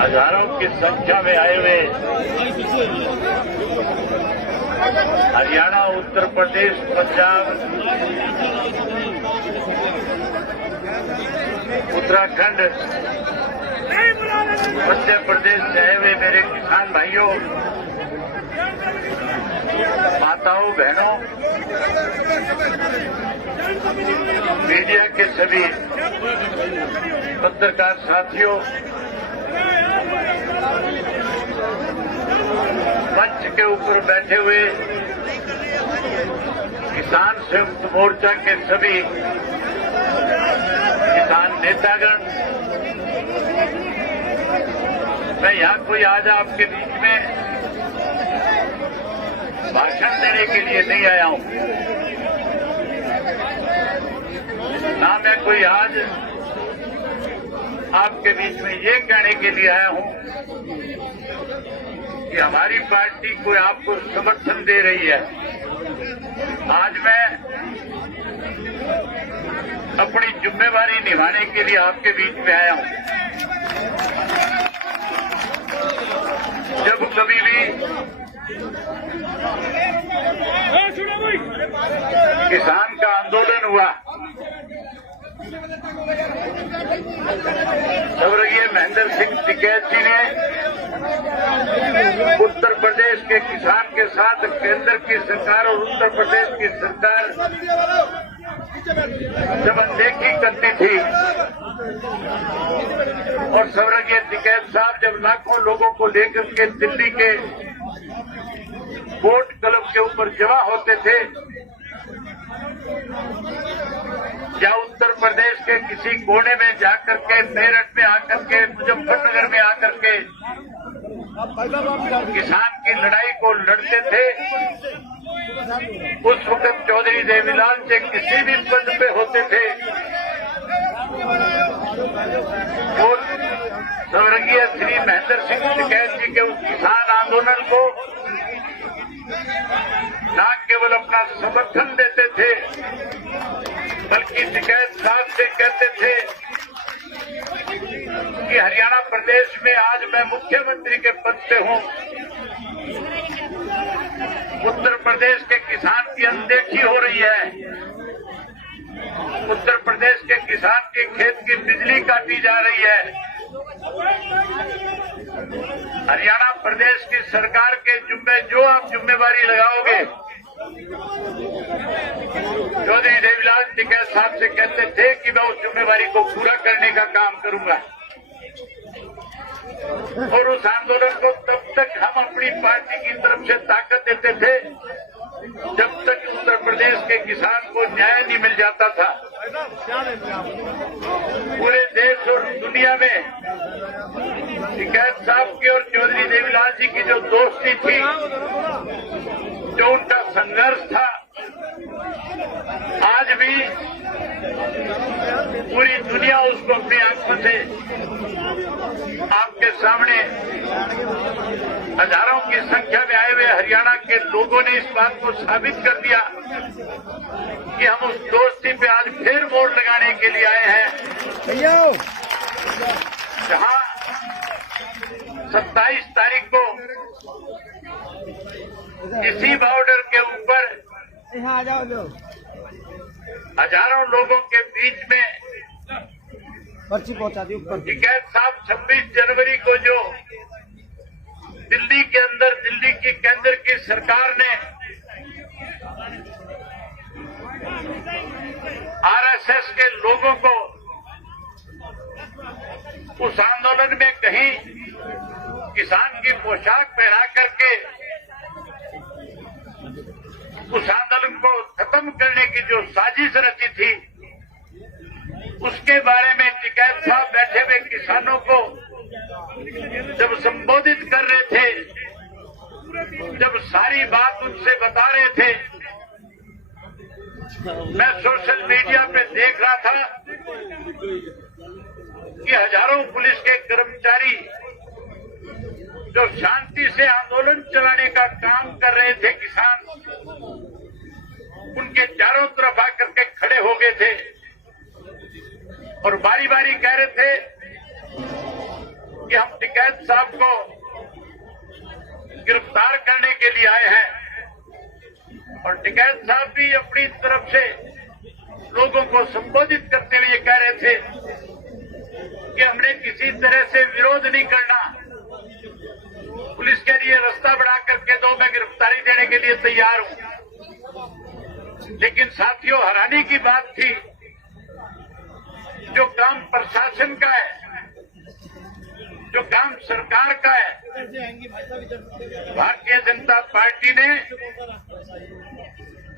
हजारों की संख्या में आए हुए हरियाणा, उत्तर प्रदेश, पंजाब, उत्तराखंड, मध्य प्रदेश से आए हुए मेरे किसान भाइयों, माताओं, बहनों, मीडिया के सभी पत्रकार साथियों, मंच के ऊपर बैठे हुए किसान संयुक्त मोर्चा के सभी किसान नेतागण, मैं यहाँ कोई आज आपके बीच में भाषण देने के लिए नहीं आया हूँ, ना मैं कोई आज आपके बीच में ये कहने के लिए आया हूँ कि हमारी पार्टी कोई आपको समर्थन दे रही है। आज मैं अपनी जिम्मेवारी निभाने के लिए आपके बीच में आया हूँ। जब कभी भी किसान का आंदोलन हुआ, स्वर्गीय महेंद्र सिंह टिकैत जी ने उत्तर प्रदेश के किसान के साथ केंद्र की सरकार और उत्तर प्रदेश की सरकार जब अनदेखी करती थी और स्वर्गीय टिकैत साहब जब लाखों लोगों को लेकर के दिल्ली के कोर्ट क्लब के ऊपर जमा होते थे, या उत्तर प्रदेश के किसी कोने में जाकर के, मेरठ में आकर के, मुजफ्फरनगर में आकर के किसान की लड़ाई को लड़ते थे, उस वक्त चौधरी देवीलाल से किसी भी पद पे होते थे, तो स्वर्गीय श्री महेंद्र सिंह टिकैत जी के उस किसान आंदोलन को न केवल अपना समर्थन देते थे, बल्कि टिकैत साहब से कहते थे कि हरियाणा प्रदेश में आज मैं मुख्यमंत्री के पद पे हूं, उत्तर प्रदेश के किसान की अनदेखी हो रही है, उत्तर प्रदेश के किसान के खेत की बिजली काटी जा रही है, हरियाणा प्रदेश की सरकार के जो आप जिम्मेवारी लगाओगे, चौधरी देवीलाल टिकैत साहब से कहते थे कि मैं उस जिम्मेवारी को पूरा करने का काम करूंगा। और उस आंदोलन को तब तक हम अपनी पार्टी की तरफ से ताकत देते थे जब तक उत्तर प्रदेश के किसान को न्याय नहीं मिल जाता था। पूरे देश और दुनिया में टिकैत साहब की और चौधरी देवीलाल जी की जो दोस्ती थी, जो उनका संघर्ष था, आज भी पूरी दुनिया उसको अपनी आंखों से आपके सामने हजारों की संख्या में आए हुए हरियाणा के लोगों ने इस बात को साबित कर दिया कि हम उस दोस्ती पे आज फिर मोड़ लगाने के लिए आए हैं। जहां 27 तारीख को इसी बॉर्डर के ऊपर हजारों लोगों के बीच में पर्ची पहुंचा दी ऊपर। टिकैत साहब 26 जनवरी को जो दिल्ली के अंदर दिल्ली की केंद्र की सरकार ने आरएसएस के लोगों को उस आंदोलन में कहीं किसान की पोशाक पहना करके उस आंदोलन को खत्म करने की जो साजिश रची थी, उसके बारे में टिकैत साहब बैठे हुए किसानों को जब संबोधित कर रहे थे, जब सारी बात उनसे बता रहे थे, मैं सोशल मीडिया पे देख रहा था कि हजारों पुलिस के कर्मचारी जो शांति से आंदोलन चलाने का काम कर रहे थे, किसान उनके चारों तरफ आकर के खड़े हो गए थे और बारी बारी कह रहे थे कि हम टिकैत साहब को गिरफ्तार करने के लिए आए हैं और टिकैत साहब भी अपनी तरफ से लोगों को संबोधित करते हुए कह रहे थे कि हमने किसी तरह से विरोध नहीं करना, पुलिस के लिए रास्ता बना करके दो, मैं गिरफ्तारी देने के लिए तैयार हूं। लेकिन साथियों, हैरानी की बात थी, जो काम प्रशासन का है, जो काम सरकार का है, भारतीय जनता पार्टी ने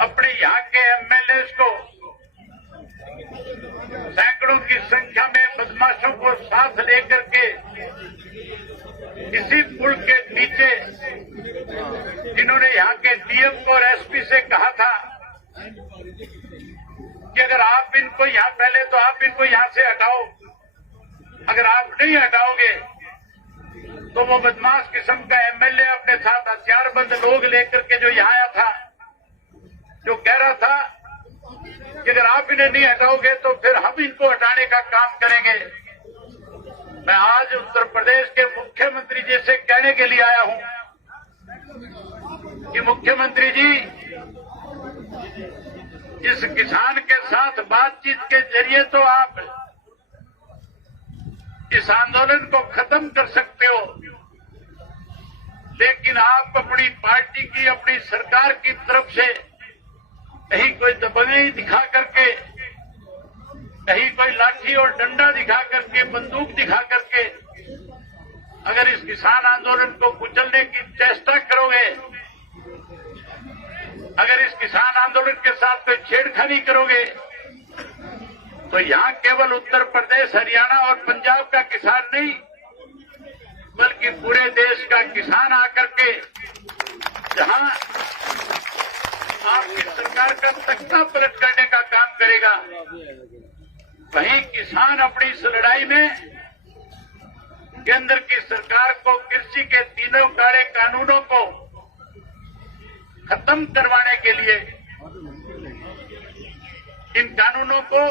अपने यहाँ के एमएलए को सैकड़ों की संख्या में बदमाशों को साथ लेकर के इसी पुल के नीचे, जिन्होंने यहाँ के डीएम को और एसपी से कहा था कि अगर आप इनको यहाँ, पहले तो आप इनको यहाँ से हटाओ, अगर आप नहीं हटाओगे तो वो बदमाश किस्म का एमएलए अपने साथ हथियारबंद लोग लेकर के जो यहाँ आया था, जो कह रहा था कि अगर आप इन्हें नहीं हटाओगे तो फिर हम इनको हटाने का काम करेंगे। मैं आज उत्तर प्रदेश के मुख्यमंत्री जी से कहने के लिए आया हूं कि मुख्यमंत्री जी, इस किसान के साथ बातचीत के जरिए तो आप इस आंदोलन को खत्म कर सकते हो, लेकिन आप अपनी पार्टी की, अपनी सरकार की तरफ से कहीं कोई दबंगई दिखा करके, कहीं कोई लाठी और डंडा दिखा करके, बंदूक दिखा करके अगर इस किसान आंदोलन को कुचलने की चेष्टा करोगे, अगर इस किसान आंदोलन के साथ कोई छेड़खानी करोगे, तो यहाँ केवल उत्तर प्रदेश, हरियाणा और पंजाब का किसान नहीं, बल्कि पूरे देश का किसान आकर के जहां आपकी सरकार का तख्ता पलट करने का काम करेगा, वहीं किसान अपनी इस लड़ाई में केंद्र की सरकार को कृषि के तीनों काले कानूनों को खत्म करवाने के लिए, इन कानूनों को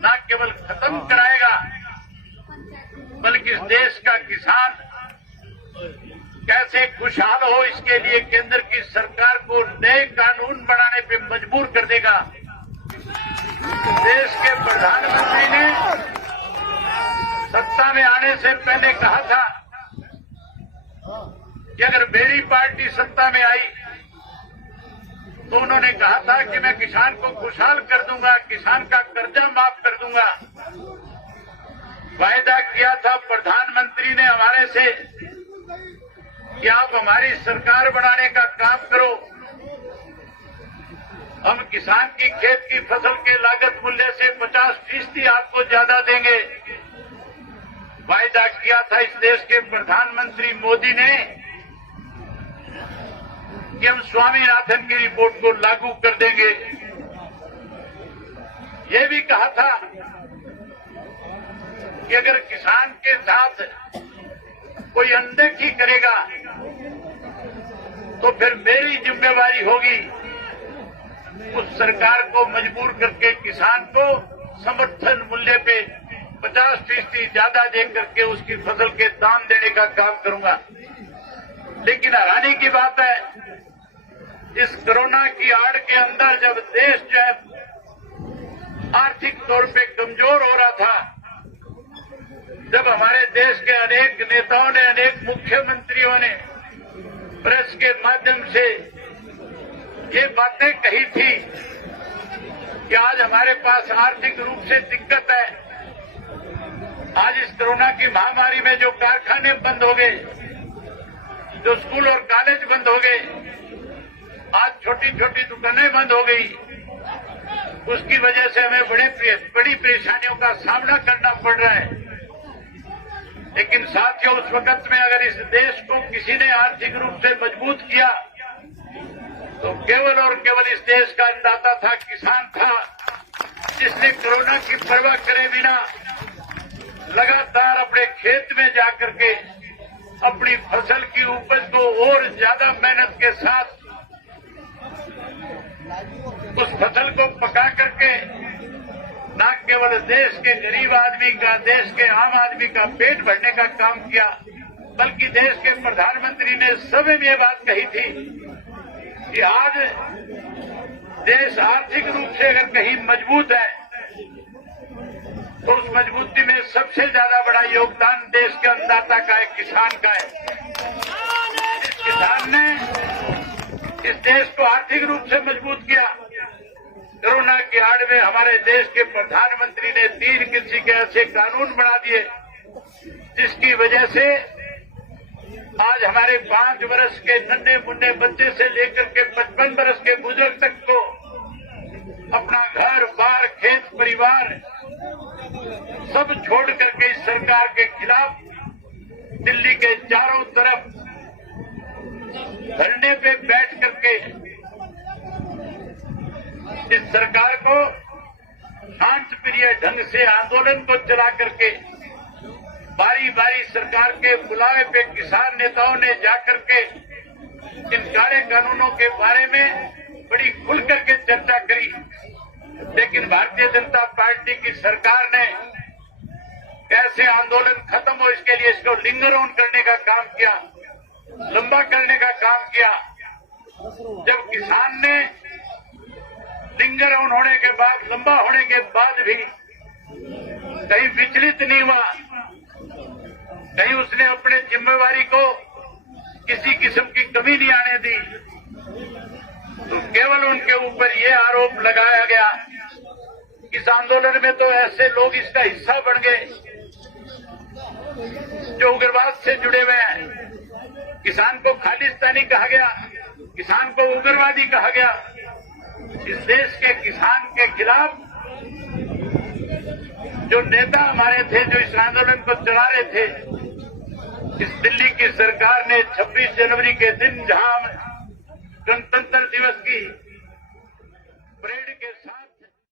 न केवल खत्म कराएगा, बल्कि इस देश का किसान कैसे खुशहाल हो, इसके लिए केंद्र की सरकार को नए कानून बनाने पे मजबूर कर देगा। देश के प्रधानमंत्री ने सत्ता में आने से पहले कहा था कि अगर मेरी पार्टी सत्ता में आई तो उन्होंने कहा था कि मैं किसान को खुशहाल कर दूंगा, किसान का कर्जा माफ कर दूंगा। वायदा किया था प्रधानमंत्री ने हमारे से कि आप हमारी सरकार बनाने का काम करो, हम किसान की खेत की फसल के लागत मूल्य से 50% आपको ज्यादा देंगे। वायदा किया था इस देश के प्रधानमंत्री मोदी ने कि हम स्वामीनाथन की रिपोर्ट को लागू कर देंगे। ये भी कहा था कि अगर किसान के साथ कोई अनदेखी करेगा तो फिर मेरी जिम्मेवारी होगी उस सरकार को मजबूर करके किसान को समर्थन मूल्य पे 50% ज्यादा दे करके उसकी फसल के दाम देने का काम करूंगा। लेकिन हैरानी की बात है, इस कोरोना की आड़ के अंदर जब देश जो है आर्थिक तौर पे कमजोर हो रहा था, जब हमारे देश के अनेक नेताओं ने, अनेक मुख्यमंत्रियों ने प्रेस के माध्यम से ये बातें कही थी कि आज हमारे पास आर्थिक रूप से दिक्कत है, आज इस कोरोना की महामारी में जो कारखाने बंद हो गए, जो स्कूल और कॉलेज बंद हो गए, आज छोटी छोटी दुकानें बंद हो गई, उसकी वजह से हमें बड़ी परेशानियों का सामना करना पड़ रहा है। लेकिन साथियों, उस वक्त में अगर इस देश को किसी ने आर्थिक रूप से मजबूत किया तो केवल और केवल इस देश का अन्नदाता था, किसान था, जिसने कोरोना की परवाह करे बिना लगातार अपने खेत में जाकर के अपनी फसल की उपज को और ज्यादा मेहनत के साथ उस फसल को पका करके न केवल देश के गरीब आदमी का, देश के आम आदमी का पेट भरने का काम किया, बल्कि देश के प्रधानमंत्री ने सभी में ये बात कही थी कि आज देश आर्थिक रूप से अगर कहीं मजबूत है तो उस मजबूती में सबसे ज्यादा बड़ा योगदान देश के अन्नदाता का है, किसान का है। इस किसान ने इस देश को आर्थिक रूप से मजबूत किया। कोरोना की आड़ में हमारे देश के प्रधानमंत्री ने 3 कृषि के ऐसे कानून बना दिए जिसकी वजह से आज हमारे 5 वर्ष के नन्हे मुन्ने बच्चे से लेकर के 55 वर्ष के बुजुर्ग तक को अपना घर बार खेत परिवार सब छोड़ करके इस सरकार के खिलाफ दिल्ली के चारों तरफ धरने पे बैठ करके इस सरकार को शांतप्रिय ढंग से आंदोलन को चला करके बारी बारी सरकार के बुलावे पे किसान नेताओं ने जाकर के इन काले कानूनों के बारे में बड़ी खुल करके चर्चा करी। लेकिन भारतीय जनता पार्टी की सरकार ने कैसे आंदोलन खत्म हो इसके लिए इसको लिंगर ऑन करने का काम किया, लंबा करने का काम किया। जब किसान ने लिंगर ऑन होने के बाद, लंबा होने के बाद भी कहीं विचलित नहीं हुआ, कहीं उसने अपने जिम्मेवारी को किसी किस्म की कमी नहीं आने दी, तो केवल उनके ऊपर ये आरोप लगाया गया इस आंदोलन में तो ऐसे लोग इसका हिस्सा बन गए जो उग्रवाद से जुड़े हुए हैं। किसान को खालिस्तानी कहा गया, किसान को उग्रवादी कहा गया। इस देश के किसान के खिलाफ जो नेता हमारे थे, जो इस आंदोलन को चला रहे थे, इस दिल्ली की सरकार ने 26 जनवरी के दिन जहां गणतंत्र दिवस की परेड के साथ